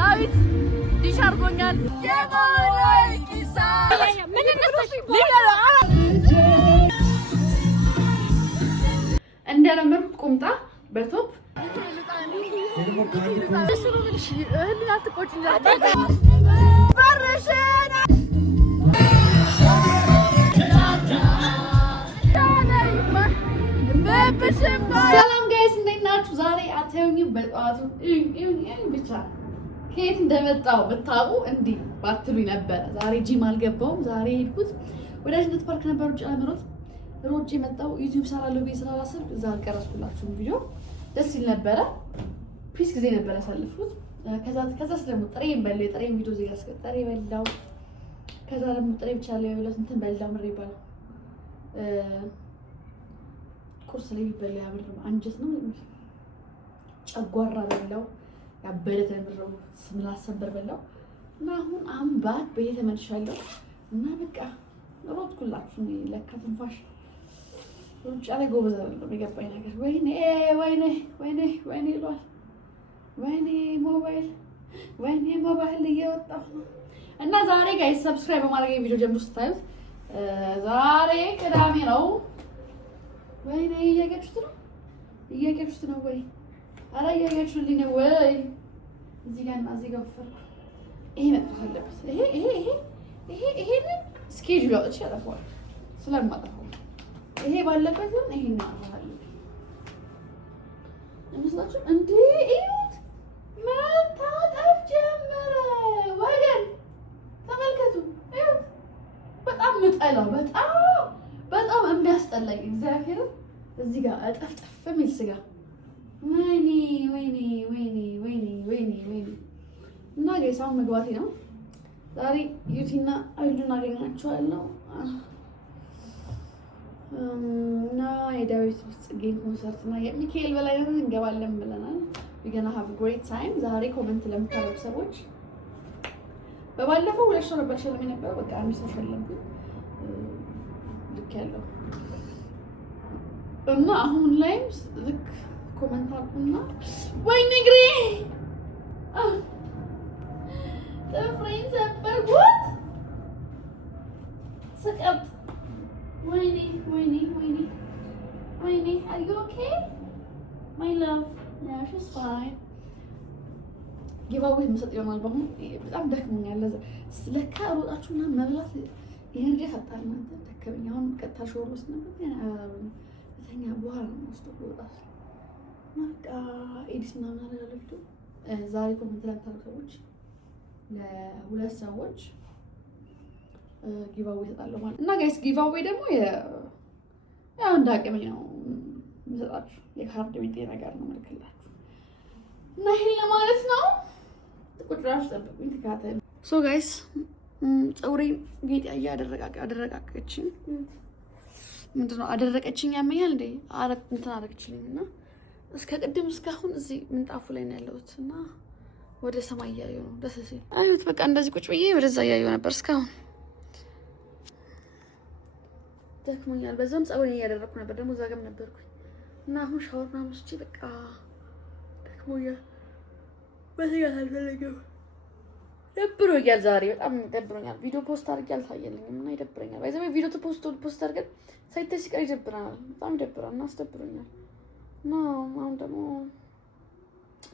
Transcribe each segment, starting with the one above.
ዳዊት ዲሽ አድርጎኛል። እንደለመድኩት ቁምጣ በቶፕ ሰላም ጋይስ እንዴት ናችሁ? ዛሬ አታዩኝም። በጠዋቱ ብቻ ከየት እንደመጣው ብታውቁ እንዲህ ባትሉኝ ነበረ። ዛሬ ጂም አልገባውም። ዛሬ ሄድኩት ወዳጅነት ፓርክ ነበር። ውጭ ለመሮጥ ሮጬ የመጣው ዩቲዩብ ሰራለሁ ብዬ ስላላሰብኩ እዛ አልቀረጽኩላችሁም ቪዲዮ። ደስ ይል ነበረ። ፒስ ጊዜ ነበር ያሳለፍኩት። ከዛስ ደግሞ ጥሬን በላው። የጥሬን ቪዲዮ እዚህ ጋር ጥሬ በላው። ከዛ ደግሞ ጥሬ ብቻ ላይ የበላሁት እንትን በላው። ምሬ ይባላል ቁርስ ላይ ይበላ ያብር አንጀት ነው ጨጓራ በላው። ያበለ ተምረው ምላስ ሰንበር በላው እና አሁን አምባት በየት ተመልሻለሁ እና በቃ ሮጥኩላችሁ። ለካ ትንፋሽ ሩጫ ላይ ጎበዝ አይደለም። የገባኝ ነገር ወይኔ ይሏል። ወይኔ ሞባይል እየወጣሁ ነው። እና ዛሬ ጋይስ ሰብስክራይብ በማድረግ ቪዲዮ ጀምሩ። ስታዩት ዛሬ ቅዳሜ ነው። ወይኔ እያያችሁት ነው ወይ? ኧረ እያያችሁልኝ ነው ወይ? እዚህ ጋር እና እዚህ ጋር ወፈርኩ። ይሄ መጥፋት አለበት። ይሄን ስኬጁል አውጥቼ አጠፋዋለሁ ስለማጠፋው። ይሄ ባለበት ግን ይሄን ማጥፋት አለበት። እመስላችሁ እንዴ? እዩት፣ መታጠፍ ጀመረ። ወገን ተመልከቱ፣ እዩት። በጣም ምጠላው በጣም የሚያስጠላኝ እግዚአብሔር እዚህ ጋር አጠፍጠፍ የሚል ስጋ ወይኔ እና ገይሳው መግባቴ ነው። ዛሬ ዩቲና አዩን አገኛቸዋለሁ እና የዳዊት ጽጌ ኮንሰርት እና የሚካኤል በላይ እንገባለን ብለናል። we're gonna have a great time። ዛሬ ኮሜንት ለምታረጉ ሰዎች በባለፈው 2 ሰው ነበር ሸለመኝ ነበር። በቃ 5 ሰው ሸለምኩኝ ልክ ያለው እና አሁን ላይም ልክ ኮሜንት አድርጉና ወይኔ ግሬ ጥፍሬን ሰበርኩት ስቀጥ ወይኔ are you okay my love yeah she's fine ጊቫዌ መስጠት ይሆናል። በአሁኑ በጣም ደክሞኛል። ለካ ሮጣችሁ ምናምን መብላት ኢነርጂ ያጣል ማለት ደከመኝ። አሁን ቀጥታ ሾር ውስጥ ነበር ተኛ በኋላ ነው ወጣት በቃ ኤዲት ምናምን አደረጋለሁ። ዛሬ ኮሜንት ላይ ሰዎች ለ2 ሰዎች ጊቫዌ እሰጣለሁ ማለት እና ጋይስ ጊቫዌ ደግሞ ያው እንደ አቅሜ ነው የምሰጣችሁ። የካርድ ቤት ነገር ነው መልክላችሁ እና ይሄን ለማለት ነው። ቁጥራሽ ጠብቁኝ ተካተሉ። ሶ ጋይስ ፀጉሬን ጌጥ አደረጋቀችኝ። ምንድነው አደረቀችኝ? ያመኛል እንዴ? እንትን አደረገችልኝ እና እስከ ቅድም እስካሁን እዚህ ምንጣፉ ላይ ነው ያለሁት እና ወደ ሰማይ እያየሁ ነው። ደስ ሲል አዩት። በቃ እንደዚህ ቁጭ ብዬ ወደዛ እያየሁ ነበር እስካሁን። ደክሞኛል። በዛም ፀጉሬን እያደረኩ ነበር ደግሞ እዛ ጋርም ነበርኩኝ እና አሁን ሻወር ምናምን ወስጄ በቃ ደክሞኛል። በስጋት አልፈለገም። ደብሮኛል። ዛሬ በጣም ደብሮኛል። ቪዲዮ ፖስት አድርጌ አልታየልኝም እና ይደብረኛል። ባይዘው ቪዲዮ ፖስት አድርገን ሳይታይ ሲቀር ይደብራል። በጣም ይደብራል እና አስደብሮኛል። እና አሁን ደግሞ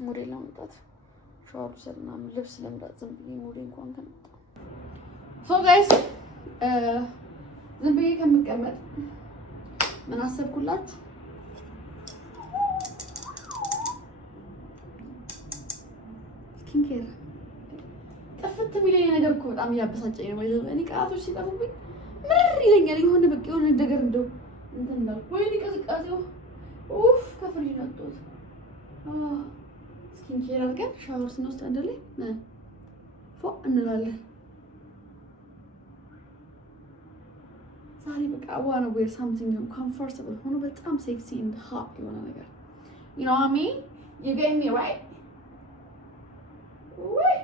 ሞዴል ለመምጣት ሻወር ወሰድና ልብስ ለምዳት ዝም ብዬ ሞዴል እንኳን ከመጣ ሶ ጋይስ ዝም ብዬ ከምቀመጥ ምን አሰብኩላችሁ? ስኪንኬር ጥፍት የሚለኝ ነገር እኮ በጣም እያበሳጨኝ ነው። እኔ ቃቶች ሲጠፉብኝ ምር ይለኛል። የሆነ በቃ የሆነ ነገር እንደው እንትን እንዳልኩ ወይኔ ቅዝቃዜው ኡፍ ከፍሪጅ ነጥቶት ስኪንኬር አድርገን ሻወር ስንወስድ አንድ ላይ ፎ እንላለን። ዛሬ በቃ ዋና ዌር ሳምቲንግ ኮምፎርታብል ሆኖ በጣም ሴክሲ ኤንድ ሆት የሆነ ነገር you know what I mean you get me right ወይ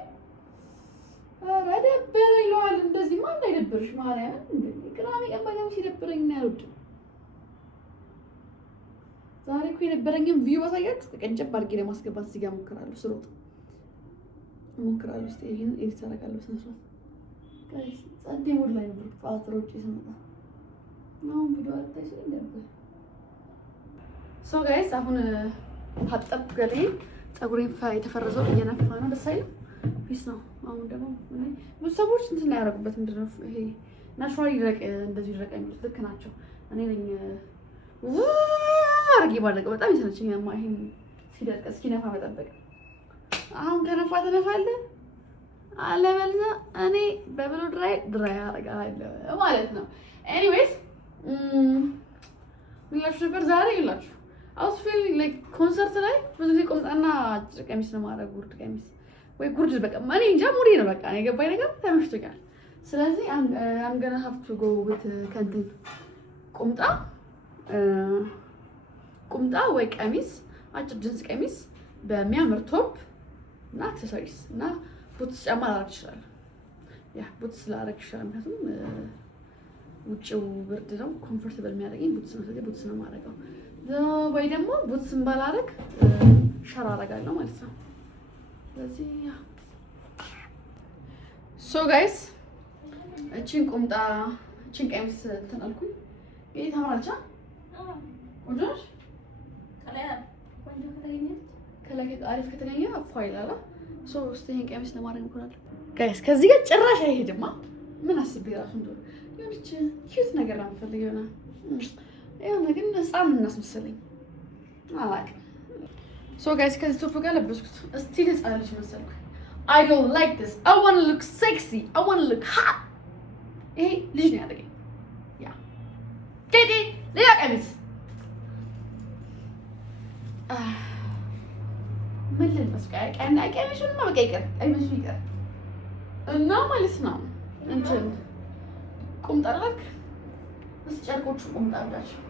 ደበረኝ ይለዋል። እንደዚህ ማን አይደብርሽ ማርያም? እንደዚህ ቅዳሜ ቀን ባይሆን ሲደብረኝ ነው ያሉት። ዛሬ እኮ የነበረኝም ቪው ባሳያችሁ ቀንጨብ አድርጌ ለማስገባት እዚህ ጋር ሞክራለሁ ስሮጥ እሞክራለሁ። እስኪ ይሄን ኤዲት አደርጋለሁ በስነ ስርዓት። ጋይስ ጸዴ ሙድ ላይ ነበር ጠዋት ሮጬ ስመጣ አሁን ቪዲዮ አልታይ ሲል ነበር። ሶ ጋይስ አሁን ታጠብኩ ገላዬን፣ ፀጉሬን የተፈረዘው እየነፋ ነው። ደስ አይልም? ፒስ ነው። አሁን ደግሞ ብዙ ሰዎች እንትን ላይ ያደረጉበት ምንድን ነው ይሄ ናቹራሊ ይረቅ እንደዚህ ይረቅ የሚሉት ልክ ናቸው። እኔ ነኝ አርጌ ባለቀ በጣም ይሰለችኛል። ይሄን ሲደርቅ እስኪነፋ መጠበቅ። አሁን ከነፋ ተነፋለህ አለበለዚያ እኔ በብሎ ድራይ አደርጋለሁ ማለት ነው። ኤኒዌይስ ምላችሁ ነበር ዛሬ ይላችሁ አውስ ፊሊንግ ላይክ ኮንሰርት ላይ ብዙ ጊዜ ቁምጣና አጭር ቀሚስ ነው ማድረግ፣ ጉርድ ቀሚስ ወይ ጉርድ በቃ እኔ እንጃ ሙዴ ነው በቃ የገባኝ ነገር ተመችቶኛል። ስለዚህ I'm gonna have to go with ከንትን ቁምጣ ወይ ቀሚስ፣ አጭር ጅንስ ቀሚስ በሚያምር ቶፕ እና አክሰሰሪስ እና ቡትስ ጫማ ላደርግ እችላለሁ። ያ ቡትስ ላደርግ እችላለሁ፣ ምክንያቱም ውጭው ብርድ ነው፣ ኮምፎርታብል የሚያደርገኝ ቡትስ ነው። ስለዚህ ቡትስ ነው የማደርገው። ወይ ደግሞ ቡትስን ባላደርግ ሸራ አደርጋለሁ ማለት ነው። ስለዚህ ያ ሶ ጋይስ እቺን ቁምጣ እቺን ቀሚስ እንትን አልኩኝ። ይሄ ታምራለች። ቆንጆ ከላይ አሪፍ ከተገኘ ፋይል አላ ሶ እስቲ ይሄን ቀሚስ ለማድረግ እንኳን ጋይስ ከዚህ ጋር ጭራሽ አይሄድማ። ምን አስቤ ራሱ እንደው የሆነች ኪዩት ነገር ነው የምፈልገው የሆነ ግን ህፃን እናስመሰለኝ አላውቅም። ሶ ጋይስ ከዚህ ቶፕ ጋር ለበስኩት ስቲል ህፃን ልጅ መሰልኩ። I don't like this. I want to look sexy. I want to look hot. ይሄ ልጅ ነው ያደረገኝ። ያ ቴዲ ሌላ ቀሚስ ምን ልልበስ? ቀሚሱን በቃ ይቀር ቀሚሱ ይቀር እና ማለት ነው እንትን ቁምጣ ላክ እስ ጨርቆቹ ቁምጣ አላቸው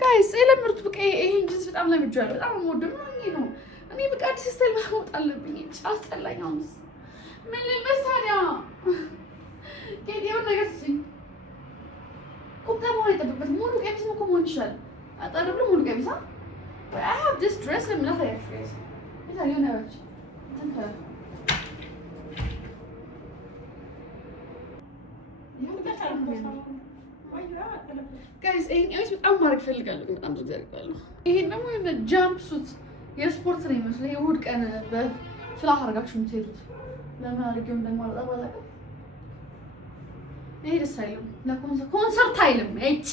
ጋይስ። የለምርቱ በቃ ይሄን ጂንስ በጣም ለምጄዋለሁ። በጣም የምወደው ነው እኔ በቃ አዲስ ስታይል ማውጣት አለብኝ። አስጠላኝ። አሁንስ ምን ልልበስ ታዲያ? ከዲያው ነገር ሲል ቁምጣ መሆን የጠበቅበት ሙሉ ቀሚስ ነው መሆን ይችላል። አጠር ብሎ ሙሉ ቀሚስ I have this dress and nothing else. It's a new note. ጋይስ ይሄን ቀሚስ በጣም ማድረግ ፈልጋለሁ፣ በጣም ዘርጋለሁ። ይሄን ደግሞ የሆነ ጃምፕ ሱት የስፖርት ነው የሚመስለው። የእሑድ ቀን በፍላህ አድርጋችሁ የምትሄዱት ለምን አድርጌው እንደማልወጣ ባላውቅም ይሄ ደስ አይልም። ለኮንሰርት አይልም። እጭ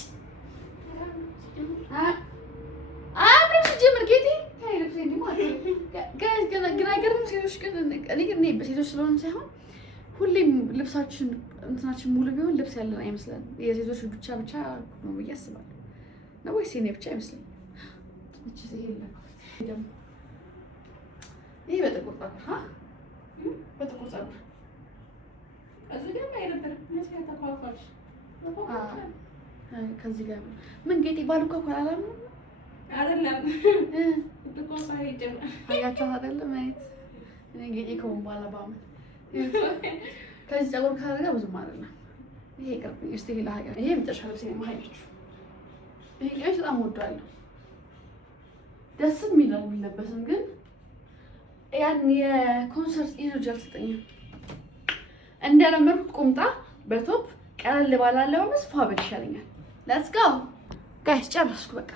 አብረን ሲጀምር ጌቴ ታይልም ሲል ማለት ግን አይገርም። ሴቶች ግን እኔ ግን በሴቶች ስለሆነ ሳይሆን ሁሌም ልብሳችን እንትናችን ሙሉ ቢሆን ልብስ ያለን አይመስለንም። የሴቶች ብቻ ነው ብዬ አስባለሁ። ነው ወይስ የኔ ብቻ አይመስለኝም? እቺ ይሄ በጥቁር ፀጉር በጥቁር ፀጉር እዚህ ጋር አይነበር መስከረ ተቋቋሽ ከዚህ ጋር ምን ጌጤ ባልኩ እኮ አላለም አይደለም ጥቁር ፀጉር ይጀምራል። አያቸው አይደለም ማለት እኔ ጌጤ ከሆነ በኋላ ባመት ከዚህ ፀጉር ካደረገ ብዙም አይደለም። ይሄ ቅርብ እስቲ ይሄ መጨረሻ ልብስ ነው ማይልቹ። ይሄ ቀሚስ በጣም ወዷለሁ። ደስም ይላል ቢለበስም ግን ያን የኮንሰርት ኢነርጂ አልሰጠኝም። እንደለመድኩት ቁምጣ በቶፕ ቀለል ባለ አለባበስ ፋብል ይሻለኛል። ሌትስ ጎ ጋይስ። ጨረስኩ በቃ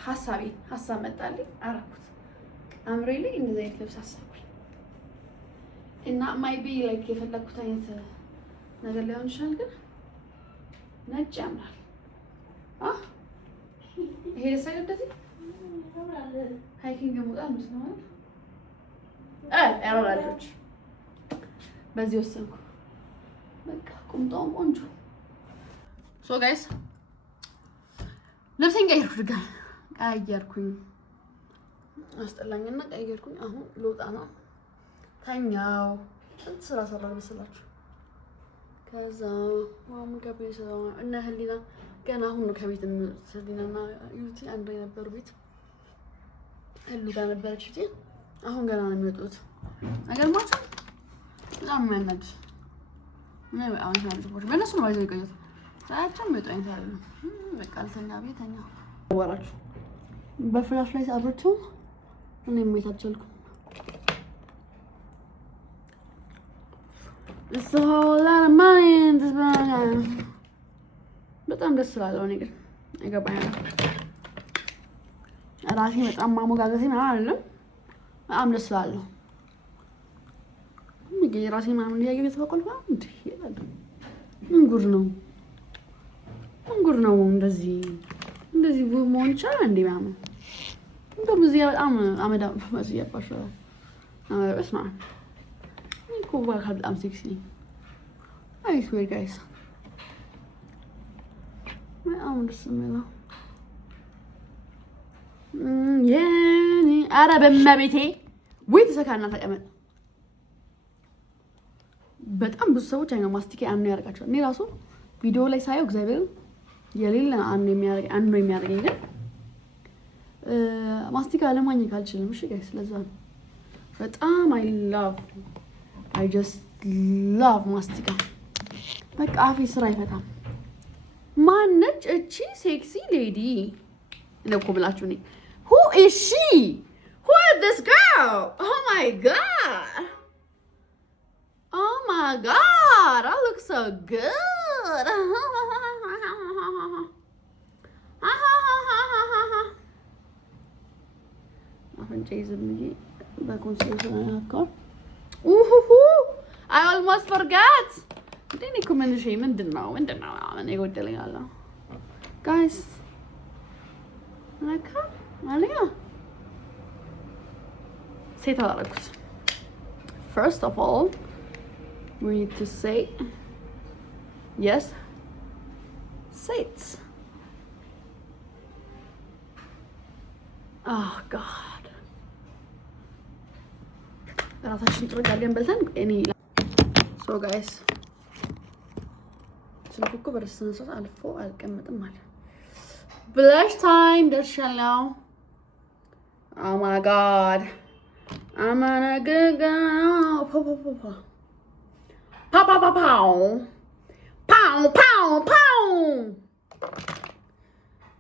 ሀሳብ መጣልኝ አደረኩት። አምሬ ላይ እንደዚህ አይነት ልብስ አሰብኩኝ እና ማይቢ ላይክ የፈለኩት አይነት ነገር ሊሆን ይችላል ግን ነጭ ያምራል። ይሄ ደስ አይልም? እንደዚህ ሃይኪንግ መውጣት ነው ያራራጆች በዚህ ወሰንኩ። በቃ ቁምጣው ቆንጆ። ሶ ጋይስ ልብሴን ቀየርኩኝ አስጠላኝና ቀየርኩኝ። አሁን ልወጣ ነው። ተኛው ስራ ሰራ መስላችሁ። ከዛ ማሙ ከቤት እና ህሊና ገና አሁን ነው ከቤት ህሊናና ዩቲ አንድ ላይ ነበሩ። ቤት ህሉ ጋር ነበረች ዩቲ። አሁን ገና ነው የሚወጡት። አይገርማችሁ? በጣም የሚያናድ ነው። አሁን ታውቁት በእነሱ ነው ባይዘው ይቀየው ታያቸው የሚወጡ አይነት አይደለም። በቃ አልተኛ ቤተኛ ወራችሁ በፍላሽ ላይ አብርቶ እኔ ማየት አልቻልኩም። It's a whole lot of money in this banana. በጣም ደስ ስላለው እኔ ግን አይገባኝም። ራሴ በጣም ማሞጋገሴ ምናምን አይደለም። በጣም ደስ ስላለው ምንድን ራሴ ምናምን እያየሁ የተፈቀልኩ እንዴ ምን ጉድ ነው? ምን ጉድ ነው? እንደዚህ መሆን ይቻላል እንዴ? ምናምን እንደውም እዚህ በጣም አመዳም መስያባቸው በስመ አብ እኮ በአካል በጣም ሴክሲ ነኝ። አይ ስዌር ጋይስ በጣም ደስ የሚለው የኔ ኧረ በመቤቴ ወይ ተሰካና ተቀመጥ። በጣም ብዙ ሰዎች አይነው ማስቲካ አንዱ ያደርጋቸዋል። እኔ ራሱ ቪዲዮ ላይ ሳየው እግዚአብሔር የሌለ አንዱ የሚያደርገኝ ግን ማስቲካ ለማግኘት አልችልም። እሺ ጋይስ ለዛ ነው በጣም I just love ማስቲካ። በቃ አፌ ስራ አይፈታም። ማነች እቺ ሴክሲ ሌዲ ነው ብላችሁ ነኝ። Who is she? Who is this girl? Oh my god. Oh my god, I look so good. I almost forgot. Didn't come in the shame and didn't know. And I got telling Allah. Guys, say that. First of all, we need to say yes. Say it. Oh God. So guys, blush time. Oh my god, I'm gonna go. Pow.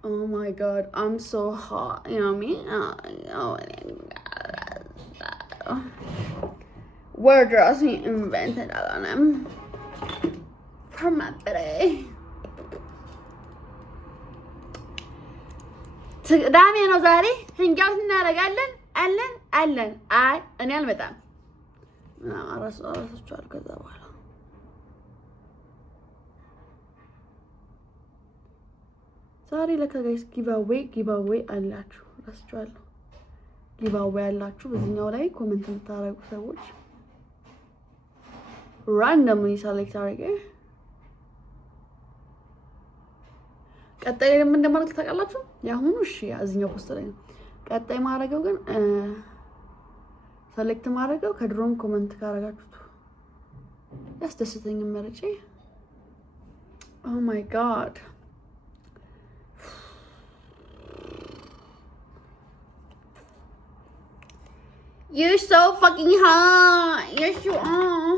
Oh my god, I'm so hot. You know what I mean? Oh my god. Word dress we invented on him for my birthday. ቅዳሜ ነው ዛሬ ህንጋት እናደርጋለን አለን አይ እኔ አልመጣም አራሳችኋል። ከዛ በኋላ ዛሬ ለካ ጋይስ ጊቫዌይ አላችሁ አራሳችኋለሁ። ጊቫዌይ አላችሁ በዚህኛው ላይ ኮሜንት የምታረጉ ሰዎች randomly select አድርጌ ቀጣይ ምን እንደማለት ታውቃላችሁ? ያሁኑ እሺ እዚህኛው ፖስት ላይ ነው። ቀጣይ ማረጋው ግን ሰሌክት ማረጋው ከድሮም ኮሜንት ካረጋችሁት ያስደስተኝ መረጬ። ኦ ማይ ጋድ you're so fucking hot. Yes you are.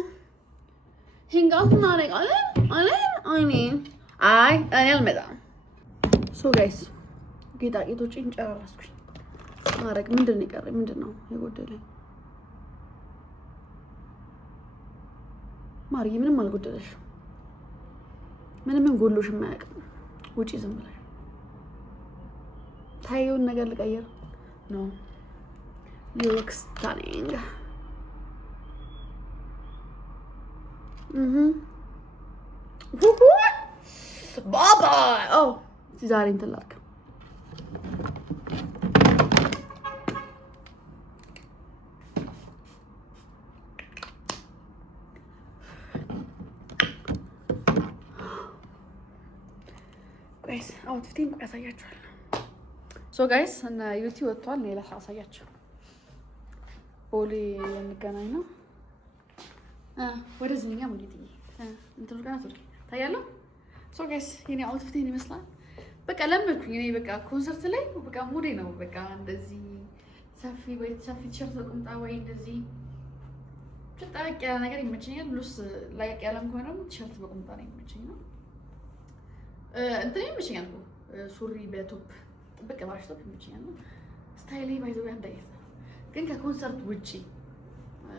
Hinga እናደርጋለን አይ እኔ አልመጣም። ሶ ጋይስ ጌጣጌጦችን ጨረስኩኝ። ማረግ ምንድን ነው የቀረኝ? ምንድን ነው የጎደለኝ? ማርዬ ምንም አልጎደለሽ። ምንም ጎሎሽ የማያውቅም። ውጪ ዝም ብለሽ ታየውን ነገር ልቀይር ነው። You look stunning. Baba. Oh, ዛሬ እንትን ላድርግ። ጋይስ አውትፊቴን ያሳያችኋል። ሶ ጋይስ እና ዩቲዩብ ወጥቷል። እኔ ላሳያችሁ። ቦሌ የምገናኝ ነው። ወደዚህኛ ሙዲት እንትን ጋር ነው ታያለህ። ሶ ጋይስ የኔ አውትፊቴን ይመስላል። በቃ ለምንኩኝ እኔ በቃ ኮንሰርት ላይ በቃ ሙዴ ነው። በቃ እንደዚህ ሰፊ ቲሸርት በቁምጣ ወይ እንደዚህ ጠበቅ ያለ ነገር ይመቸኛል። ሉስ ላይቅ ያለም ከሆነ ደግሞ ቲሸርት በቁምጣ ነው የሚመቸኝ ነው። እንትን ይመቸኛል እኮ ሱሪ በቶፕ ጥብቅ ባሽ ቶፕ ይመቸኛል ነው። ስታይሌ ባይዘው አንድ አይነት ነው። ግን ከኮንሰርት ውጪ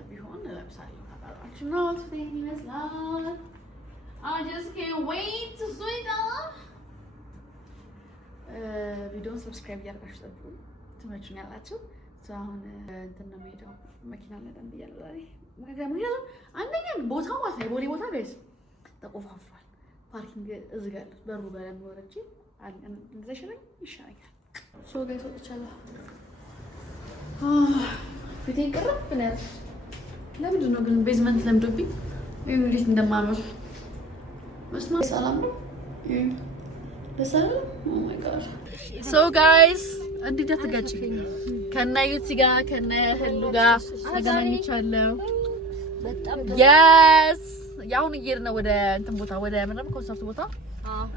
ቢሆን ለምሳሌ ታጣጣል not famous love. I just can't wait to switch off. ቪዲዮን ሰብስክራይብ እያደረጋችሁ ጠብቁኝ። ትመቹኛላችሁ። አሁን እንትን ነው የምሄደው መኪና ነዳን ብያለሁ ዛሬ። ምክንያቱም አንደኛ ቦታው ማለት ነው የቦሌ ቦታ ጋይስ ተቆፋፍሯል። ፓርኪንግ እዝጋለሁ በሩ ጋር ለምወረጂ እንደዛ ይሻለኛል። ጋይስ ወጥቻለሁ። ፊቴን ቅርብ ነው ያለው። ለምንድን ነው ግን ቤዝመንት ለምዶብኝ? ወይ እንዴት እንደማመር መስማ ሰላም ነው በሰላም ኦ ማይ ጋድ ሶ ጋይስ እንዴት ተጋጭ ከና ዩቲ ጋር ከና ህሉ ጋር ተገናኝቻለሁ። በጣም yes ያሁን እየሄድን ነው ወደ እንትን ቦታ ወደ ምንም ኮንሰርት ቦታ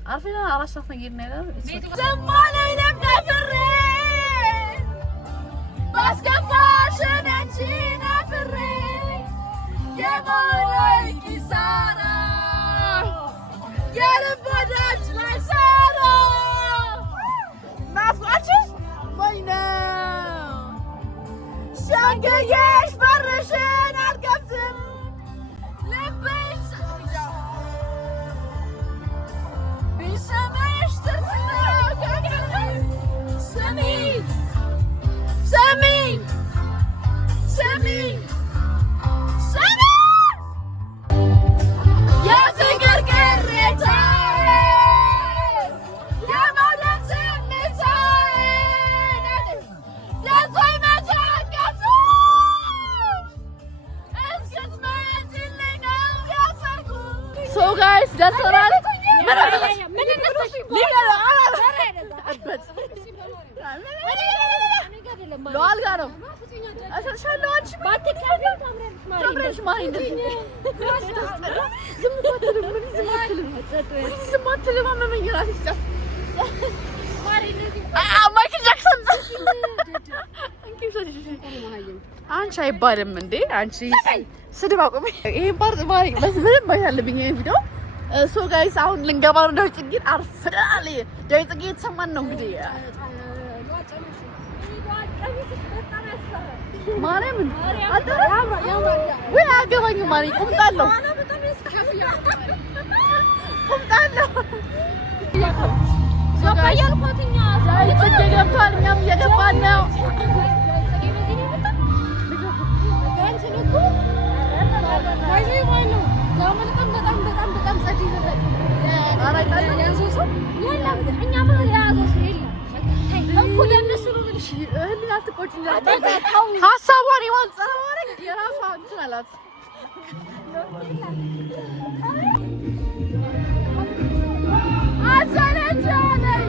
አርፈና አራት ሰዓት ነው እየሄድን ያለው። ዘማናይ ነፍሬ ባስከፋሽን አንቺን አፍሬ የማላይ ኪሳራ የልቦዳች ላይ ሳራ ናፍቃችሁ ወይኔ ሸንገየሽ በርሽን አልከፍትም ልብሽ ቢሰማሽ ሰሚኝ የፍቅር ቅሬታዬ የመውደድ ስሜታዬ የቶይ መታቀሱ እስክትመጪልኝ ነው ያፈርኩት። ሶ ጋይስ ደርሰናል። ለዋልጋ ነው አንቺ አይባልም እንዴ አንቺ ስድብ አቁሚ። ይሄን ፓርት ማሪ ምንም ባይያለብኝ ይሄን ቪዲዮ ሶ ጋይስ አሁን ልንገባ ነው። ዳዊት ጽጌ አርፍዳል። ዳዊት ጽጌ የተሰማን ነው እንግዲህ ማርያምን ወይ አገባኝ ማሪ ቁምጣለሁ ዳዊት ጽጌ ገብቷል። እኛም እየገባን ነው። ሀሳቧን የማንጸር ማድረግ የራሷ እንትን አላት። አሰለቻለኝ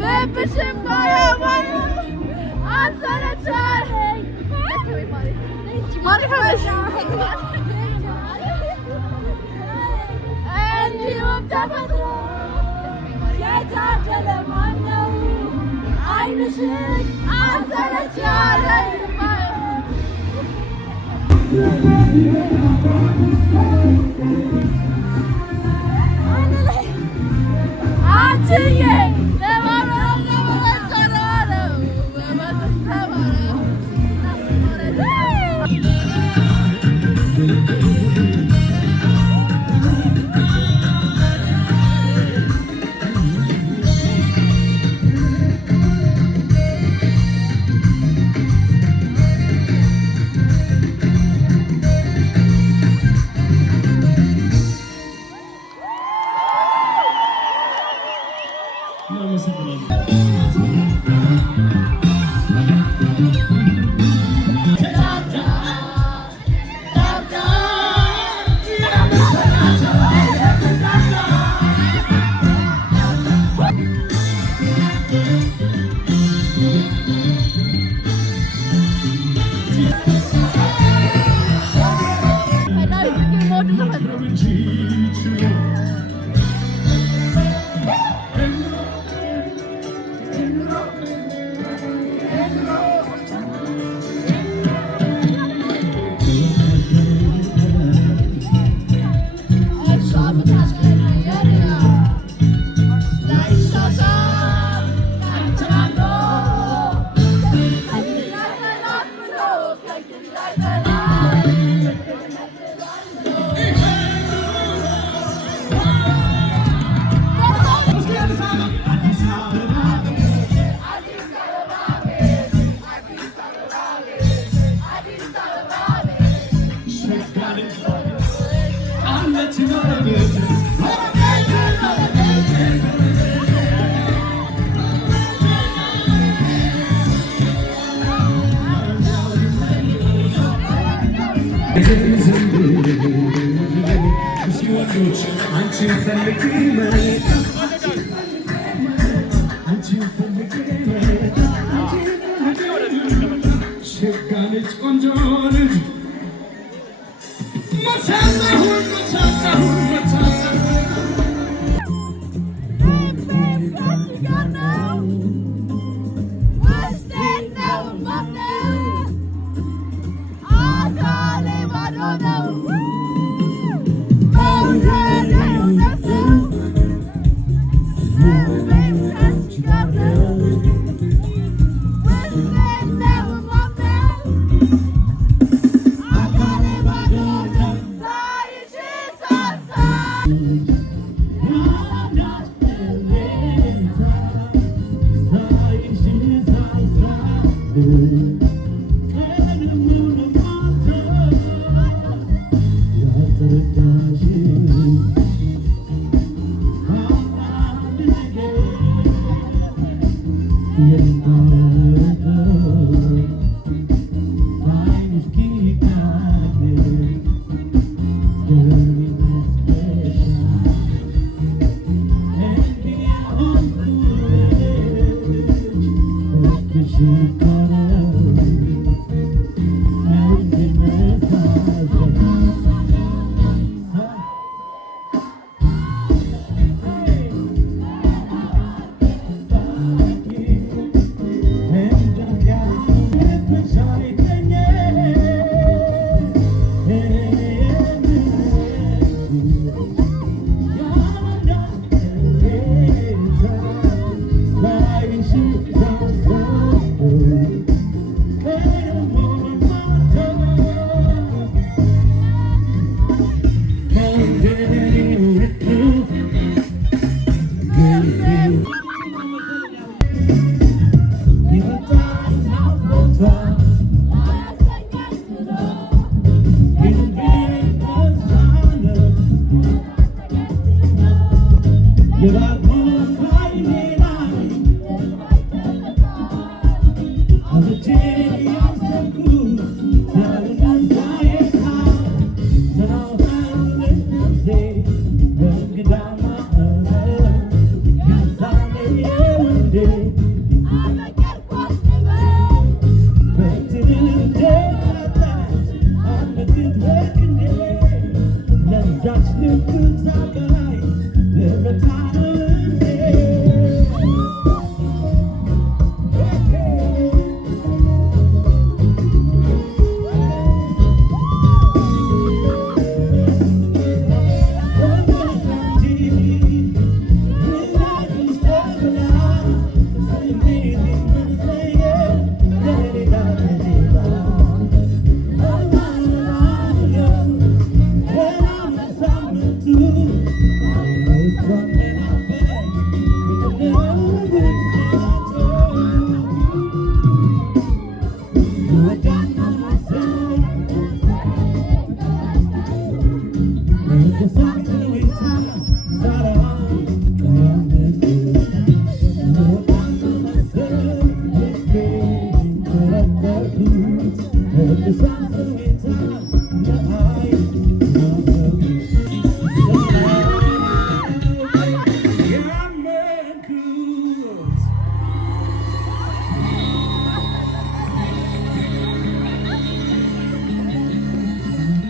በብሽም ባያባይ አሰለቻለኝ ማሪፈለሽ እንዲሁም ተፈጥሮ የታደለ ማነው አይንሽን አሰለቻለኝ አንቺዬ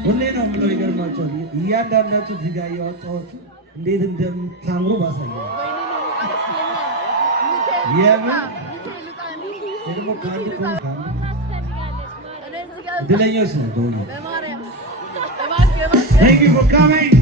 ሁሌ ነው የምለው ይገርማቸዋል። እያንዳንዳችሁ እዚህ ጋር እያወጣኋችሁ እንዴት እንደምታምሩ ባሳያለሁ። የምን ደግሞ ከአንድ እድለኞች ነው በእውነት። Thank you for coming.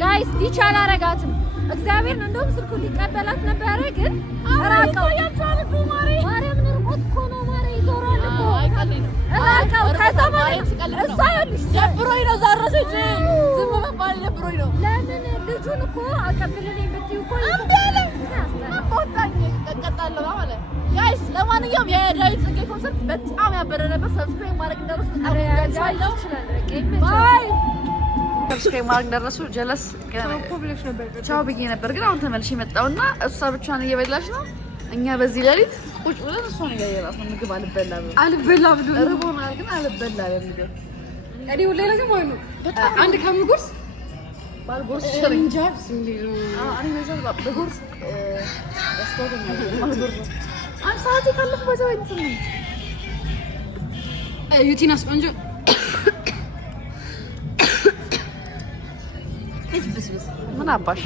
ጋይስ ዲቻ አላረጋትም። እግዚአብሔር እንደውም ስልኩ ሊቀበላት ነበረ ግን አራቀው ያቻለቱ ማርያም ንርቆት እኮ ነው ማርያም ይዞራል እኮ አራቀው ከሰማይ እሷ ይልሽ ደብሮኝ ነው ዛረሰች ዝም በባል ደብሮኝ ነው። ለምን ልጁን እኮ አቀብልልኝ ብትይ እኮ አምበለ አቦታኝ ተቀጣጣለው ማለት ጋይስ። ለማንኛውም የዳዊት ጽጌ ኮንሰርት በጣም ያበረ ነበር። ሰብስክራይብ ማድረግ እንደርሱ አረጋጋለሁ ባይ ሰብስክራይብ ማድረግ ደረሱ። ጀለስ ቻው ብዬ ነበር ግን አሁን ተመልሼ መጣሁና እሷ ብቻዋን እየበላች ነው። እኛ በዚህ ሌሊት ቁጭ ብለን እሷን እያየራት ነው። ምግብ አልበላ ብሎ እርቦናል ግን አልበላ በሚለው እኔ ሁሌ ነገር ማለት ነው አንድ ከምጉርስ ባልጎርስ እንጃብስ እንዴ አሪ መዘል በጎርስ ያስተውልኛል ባልጎርስ አንድ ሰዓት ይከልፍ በዛው እንትን ዩቲናስ ቆንጆ ምን አባሽ